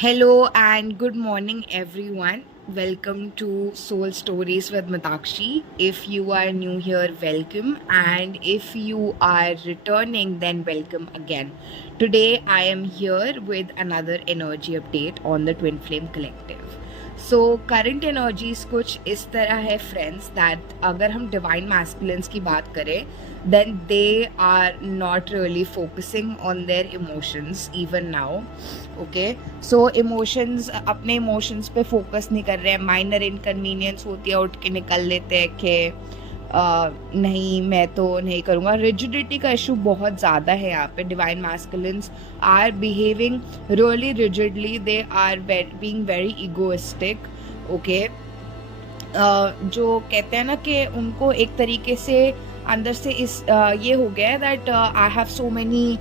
Hello and good morning, everyone. Welcome to Soul Stories with Mitakshi. If you are new here, welcome, and if you are returning, then welcome again. Today, I am here with another energy update on the Twin Flame Collective. So current energies कुछ इस तरह है friends that अगर हम divine masculines की बात करें then they are not really focusing on their emotions even now. Okay, so emotions, अपने इमोशंस पे फोकस नहीं कर रहे हैं. माइनर इनकन्वीनियंस होती है, उठ के निकल लेते हैं कि नहीं मैं तो नहीं करूँगा. रिजिडिटी का इशू बहुत ज़्यादा है यहाँ पे. Divine masculines are behaving really rigidly, they are being very egoistic. Okay, जो कहते हैं ना कि उनको एक तरीके से अंदर से ये हो गया है that I have so many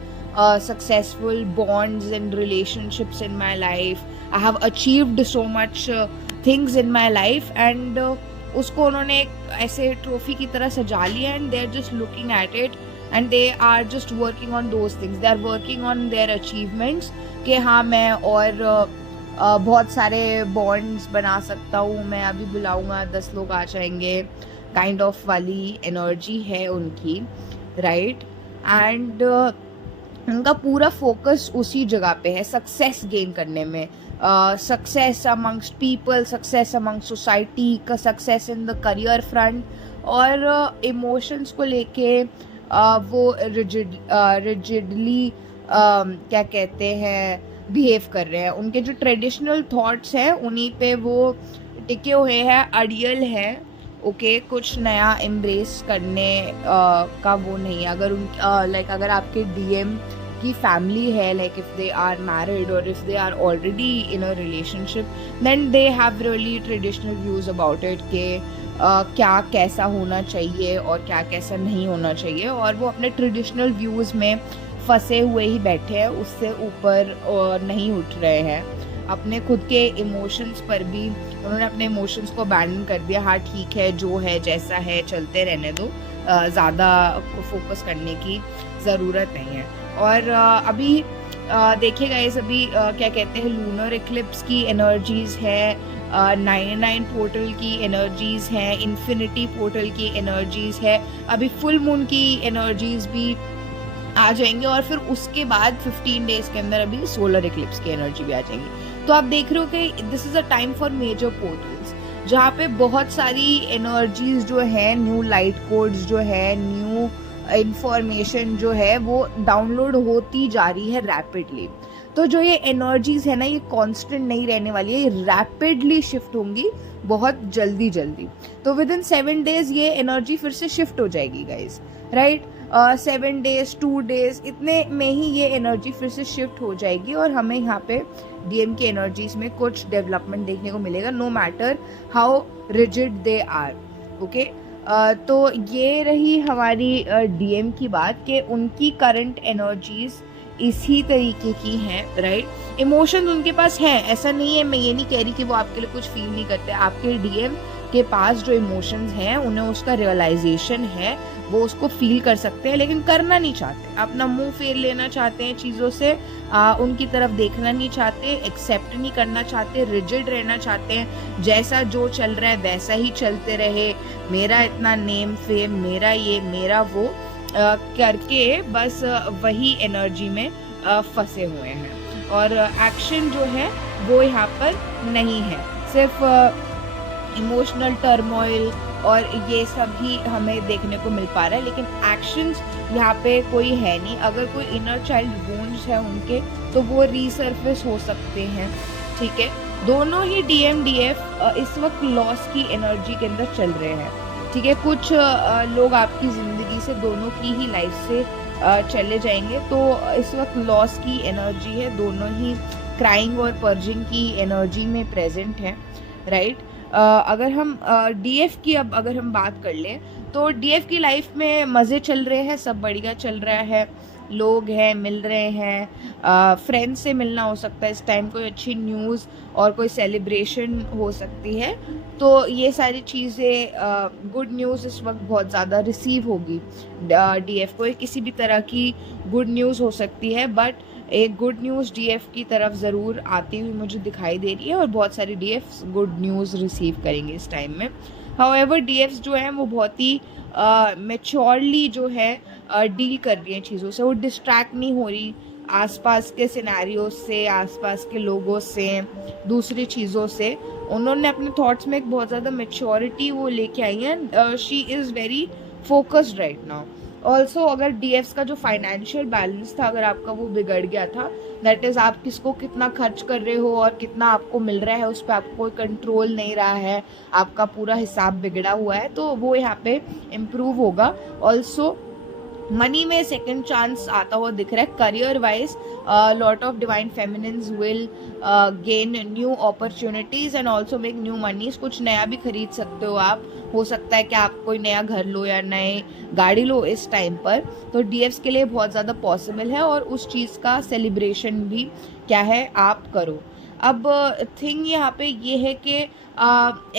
successful bonds and relationships in my life. I have achieved so much things in my life and उसको उन्होंने ऐसे ट्रॉफी की तरह सजा लिया and they are just looking at it and they are just working on those things. They are working on their achievements कि हाँ मैं और बहुत सारे बॉन्ड्स बना सकता हूँ, मैं अभी बुलाऊंगा 10 लोग आ जाएंगे, काइंड ऑफ वाली एनर्जी है उनकी, राइट. एंड उनका पूरा फोकस उसी जगह पे है, सक्सेस गेन करने में. Success amongst people, success among society, का success in the career front. और इमोशंस को लेके वो रिजिडली क्या कहते हैं बिहेव कर रहे हैं. उनके जो ट्रेडिशनल थॉट्स हैं उन्हीं पे वो टिके हुए हैं, अड़ियल है. ओके, कुछ नया एम्ब्रेस करने का वो नहीं है. अगर उन लाइक अगर आपके डीएम की फैमिली है, like if they are married और if they are already in a relationship, then they have really traditional views about it के क्या कैसा होना चाहिए और क्या कैसा नहीं होना चाहिए. और वो अपने ट्रेडिशनल व्यूज में फंसे हुए ही बैठे हैं, उससे ऊपर नहीं उठ रहे हैं. अपने खुद के इमोशंस पर भी उन्होंने अपने इमोशंस को अबैंडन कर दिया. हाँ ठीक है, जो है जैसा है चलते रहने दो, ज़्यादा फोकस करने की ज़रूरत नहीं है. और अभी देखिए गाइस, अभी क्या कहते हैं लूनर इक्लिप्स की एनर्जीज़ है, 99 पोर्टल की एनर्जीज़ हैं, इन्फिनिटी पोर्टल की एनर्जीज़ है, अभी फुल मून की एनर्जीज़ भी आ जाएंगे और फिर उसके बाद 15 डेज के अंदर अभी सोलर इक्लिप्स की एनर्जी भी आ जाएंगी. तो आप देख रहे हो कि this is a time for major portals जहाँ पे बहुत सारी एनर्जीज जो है, न्यू लाइट कोड्स जो है, न्यू इंफॉर्मेशन जो है वो डाउनलोड होती जा रही है रैपिडली. तो जो ये एनर्जीज है ना, ये कांस्टेंट नहीं रहने वाली है, ये रैपिडली शिफ्ट होंगी बहुत जल्दी जल्दी. तो विद इन 7 डेज ये एनर्जी फिर से शिफ्ट हो जाएगी गाइज, राइट. 7 डेज 2 डेज इतने में ही ये एनर्जी फिर से शिफ्ट हो जाएगी और हमें यहाँ पे डीएम की एनर्जीज में कुछ डेवलपमेंट देखने को मिलेगा, no matter how rigid they are. Okay, तो ये रही हमारी डीएम की बात कि उनकी करंट एनर्जीज इसी तरीके की हैं, राइट. इमोशंस उनके पास हैं, ऐसा नहीं है, मैं ये नहीं कह रही कि वो आपके लिए कुछ फील नहीं करते. आपके डीएम के पास जो इमोशंस हैं उन्हें उसका रियलाइजेशन है, वो उसको फील कर सकते हैं लेकिन करना नहीं चाहते, अपना मुंह फेर लेना चाहते हैं चीज़ों से, उनकी तरफ देखना नहीं चाहते, एक्सेप्ट नहीं करना चाहते, रिजिड रहना चाहते हैं, जैसा जो चल रहा है वैसा ही चलते रहे, मेरा इतना नेम फेम, मेरा ये मेरा वो करके बस वही एनर्जी में फंसे हुए हैं. और एक्शन जो है वो यहाँ पर नहीं है, सिर्फ इमोशनल टर्मोइल और ये सब ही हमें देखने को मिल पा रहा है, लेकिन एक्शंस यहाँ पे कोई है नहीं. अगर कोई इनर चाइल्ड वुंड्स है उनके तो वो रीसर्फेस हो सकते हैं, ठीक है. दोनों ही डीएम डीएफ इस वक्त लॉस की एनर्जी के अंदर चल रहे हैं, ठीक है. कुछ लोग आपकी ज़िंदगी से, दोनों की ही लाइफ से चले जाएंगे, तो इस वक्त लॉस की एनर्जी है. दोनों ही क्राइंग और पर्जिंग की एनर्जी में प्रेजेंट है, राइट. अगर हम डीएफ की अब अगर हम बात कर लें तो डीएफ की लाइफ में मज़े चल रहे हैं, सब बढ़िया चल रहा है, लोग हैं, मिल रहे हैं, फ्रेंड्स से मिलना हो सकता है इस टाइम, कोई अच्छी न्यूज़ और कोई सेलिब्रेशन हो सकती है. तो ये सारी चीज़ें, गुड न्यूज़ इस वक्त बहुत ज़्यादा रिसीव होगी डीएफ को. किसी भी तरह की गुड न्यूज़ हो सकती है, बट एक गुड न्यूज़ डीएफ की तरफ ज़रूर आती हुई मुझे दिखाई दे रही है, और बहुत सारी डीएफ्स गुड न्यूज़ रिसीव करेंगे इस टाइम में। हाउएवर डीएफ्स जो हैं वो बहुत ही मैच्योरली जो है डील कर रही हैं चीज़ों से, वो डिस्ट्रैक्ट नहीं हो रही आसपास के सिनेरियो से, आसपास के लोगों से, दूसरी चीज़ों से। उन्होंने अपने थॉट्स में एक बहुत ज़्यादा मैच्योरिटी वो लेके आई हैं। She is very focused right now. Also अगर डीएफ्स का जो फाइनेंशियल बैलेंस था, अगर आपका वो बिगड़ गया था, दैट इज़ आप किसको कितना खर्च कर रहे हो और कितना आपको मिल रहा है, उस पर आपको कोई कंट्रोल नहीं रहा है, आपका पूरा हिसाब बिगड़ा हुआ है, तो वो यहाँ पे इम्प्रूव होगा। ऑल्सो मनी में सेकंड चांस आता हुआ दिख रहा है। Career wise lot of divine feminines will gain new opportunities and also make new moneys. कुछ नया भी खरीद सकते हो आप, हो सकता है कि आप कोई नया घर लो या नए गाड़ी लो इस टाइम पर, तो डीएफ्स के लिए बहुत ज़्यादा पॉसिबल है, और उस चीज़ का सेलिब्रेशन भी क्या है आप करो। अब थिंग यहाँ पे ये है कि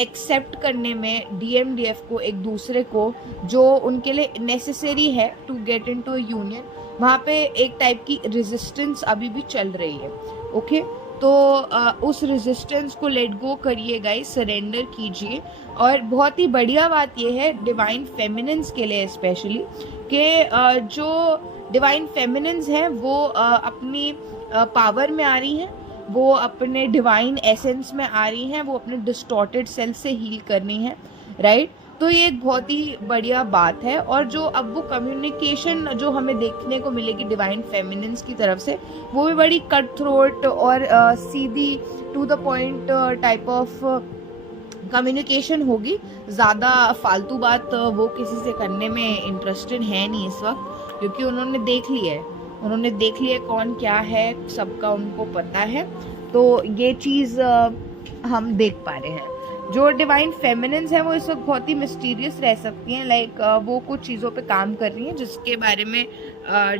एक्सेप्ट करने में डीएफ को एक दूसरे को जो उनके लिए नेसेसरी है to get into a union, वहाँ पे एक टाइप की रेजिस्टेंस अभी भी चल रही है। ओके, तो उस रेजिस्टेंस को लेट गो करिए गाइस, सरेंडर कीजिए। और बहुत ही बढ़िया बात यह है डिवाइन फेमिनिन्स के लिए स्पेशली कि जो डिवाइन फेमिनिन्स हैं वो अपनी पावर में आ रही हैं, वो अपने डिवाइन एसेंस में आ रही हैं, वो अपने डिस्टॉर्टेड सेल्फ से हील करनी है, राइट। तो ये एक बहुत ही बढ़िया बात है। और जो अब वो कम्युनिकेशन जो हमें देखने को मिलेगी डिवाइन फेमिनिन्स की तरफ से, वो भी बड़ी कट थ्रोट और सीधी to the point type of communication होगी। ज़्यादा फालतू बात वो किसी से करने में इंटरेस्टेड है नहीं इस वक्त, क्योंकि उन्होंने देख लिया है, उन्होंने देख लिया कौन क्या है, सबका उनको पता है। तो ये चीज़ हम देख पा रहे हैं। जो डिवाइन फेमिनिन्स हैं वो इस वक्त बहुत ही मिस्टीरियस रह सकती हैं, लाइक वो कुछ चीज़ों पे काम कर रही हैं जिसके बारे में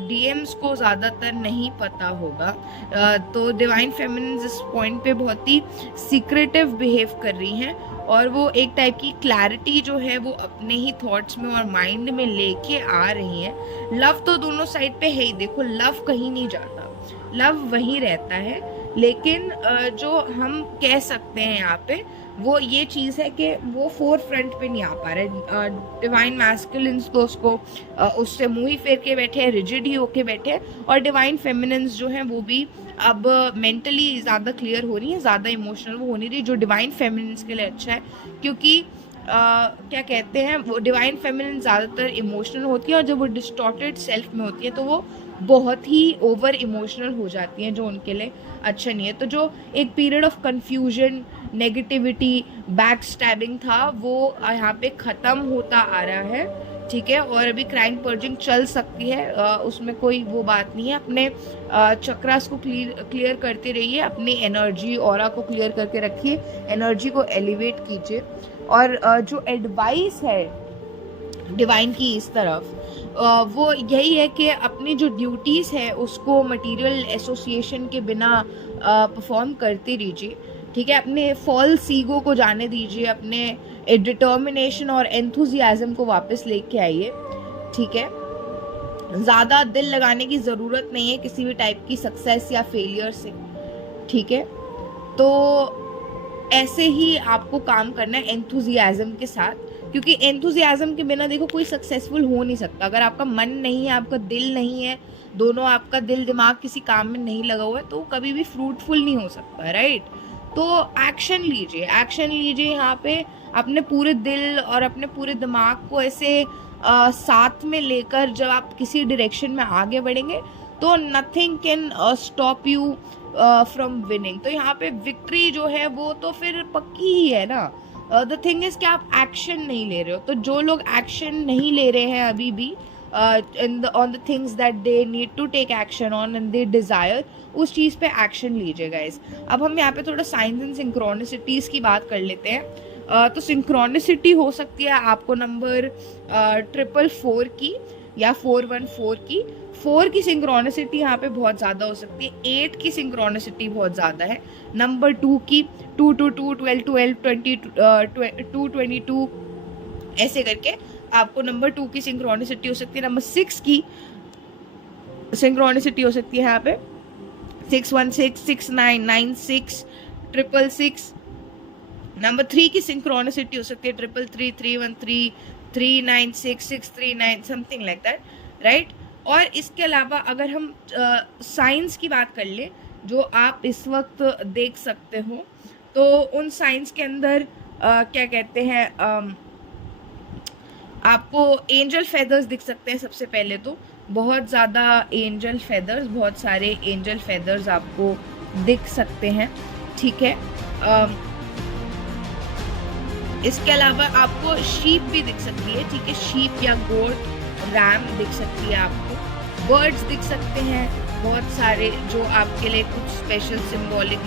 डीएम्स को ज़्यादातर नहीं पता होगा। तो डिवाइन फेमिनिन्स इस पॉइंट पे बहुत ही सीक्रेटिव बिहेव कर रही हैं, और वो एक टाइप की क्लैरिटी जो है वो अपने ही थॉट्स में और माइंड में लेके आ रही हैं। लव तो दोनों साइड पे है ही, देखो लव कहीं नहीं जाता, लव वहीं रहता है। लेकिन जो हम कह सकते हैं यहाँ पे वो ये चीज़ है कि वो फोर फ्रंट पे नहीं आ पा रहे। डिवाइन मैस्कुलिन्स तो उससे मुँह ही फेर के बैठे हैं, रिजिड ही होके बैठे हैं, और डिवाइन फेमिनिन्स जो हैं वो भी अब मेंटली ज़्यादा क्लियर हो रही हैं, ज़्यादा इमोशनल वो हो नहीं रही, जो डिवाइन फेमिनिन्स के लिए अच्छा है। क्योंकि क्या कहते हैं, वो डिवाइन फेमिनिन ज़्यादातर इमोशनल होती है, और जब वो डिस्टॉर्टेड सेल्फ में होती है तो वो बहुत ही ओवर इमोशनल हो जाती हैं, जो उनके लिए अच्छा नहीं है। तो जो एक period of confusion, negativity, back stabbing था, वो यहाँ पे ख़त्म होता आ रहा है, ठीक है। और अभी क्राइम पर्जिंग चल सकती है, उसमें कोई वो बात नहीं है। अपने चक्रास को क्लियर करते रहिए, अपनी एनर्जी ऑरा को क्लियर करके रखिए, एनर्जी को एलिवेट कीजिए। और जो एडवाइस है डिवाइन की इस तरफ वो यही है कि अपनी जो ड्यूटीज़ है उसको मटेरियल एसोसिएशन के बिना परफॉर्म करते रहिए, ठीक है। अपने फॉल्स ईगो को जाने दीजिए, अपने डिटर्मिनेशन और एंथुजियाज्म को वापस लेके आइए, ठीक है। ज़्यादा दिल लगाने की ज़रूरत नहीं है किसी भी टाइप की सक्सेस या फेलियर से, ठीक है। तो ऐसे ही आपको काम करना है एंथुजियाज्म के साथ, क्योंकि एंथुजियाज्म के बिना देखो कोई सक्सेसफुल हो नहीं सकता। अगर आपका मन नहीं है, आपका दिल नहीं है, दोनों आपका दिल दिमाग किसी काम में नहीं लगा हुआ है, तो कभी भी फ्रूटफुल नहीं हो सकता, राइट। तो एक्शन लीजिए यहाँ पे, अपने पूरे दिल और अपने पूरे दिमाग को ऐसे साथ में लेकर जब आप किसी डायरेक्शन में आगे बढ़ेंगे तो nothing can stop you from winning. तो यहाँ पे विक्ट्री जो है वो तो फिर पक्की ही है ना। द थिंग इज कि आप एक्शन नहीं ले रहे हो, तो जो लोग एक्शन नहीं ले रहे हैं अभी भी on the things that they need to take action on and they desire, उस चीज़ पे एक्शन लीजिए गाइस। अब हम यहाँ पे थोड़ा साइंस एंड सिंक्रोनिसिटीज़ की बात कर लेते हैं। तो सिंक्रोनिसिटी हो सकती है आपको नंबर 444 की या 414 की। 4 की सिंक्रोनिसिटी यहाँ पे बहुत ज़्यादा हो सकती है, 8 की सिंक्रोनिसिटी बहुत ज़्यादा है, नंबर 2 की 222, 12, 12, 22, 22 ऐसे करके आपको नंबर 2 की सिंक्रोनिसिटी हो सकती है। नंबर 6 की सिंक्रोनिसिटी हो सकती है यहाँ पे 616, 6996, 666। नंबर 3 की सिंक्रोनिसिटी हो सकती है 333, 313, 396, 639, समथिंग लाइक दैट, राइट। और इसके अलावा अगर हम साइंस की बात कर ले जो आप इस वक्त देख सकते हो, तो उन साइंस के अंदर क्या कहते हैं, आपको एंजल फेदर्स दिख सकते हैं। सबसे पहले तो बहुत ज़्यादा एंजल फेदर्स, बहुत सारे एंजल फेदर्स आपको दिख सकते हैं, ठीक है। इसके अलावा आपको शीप भी दिख सकती है, ठीक है, शीप या गोट, रैम दिख सकती है आपको। बर्ड्स दिख सकते हैं बहुत सारे जो आपके लिए कुछ स्पेशल सिंबॉलिक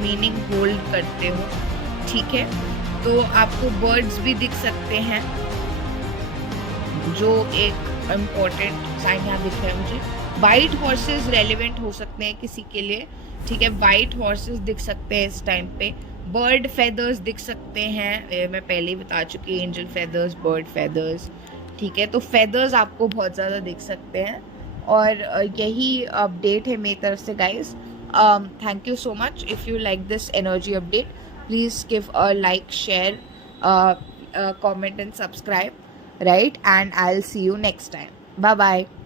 मीनिंग होल्ड करते हो, ठीक है। तो आपको बर्ड्स भी दिख सकते हैं जो एक इम्पोर्टेंट साइन यहाँ दिख रहा है मुझे। वाइट हॉर्सेस रेलिवेंट हो सकते हैं किसी के लिए, ठीक है, वाइट हॉर्सेस दिख सकते हैं इस टाइम पे। बर्ड फेदर्स दिख सकते हैं, मैं पहले ही बता चुकी, एंजल फेदर्स, बर्ड फेदर्स, ठीक है। तो फेदर्स आपको बहुत ज़्यादा दिख सकते हैं। और यही अपडेट है मेरी तरफ से guys. Thank you so much. If you like this energy update, please give a like, share, comment and subscribe, right? And I'll see you next time. Bye bye.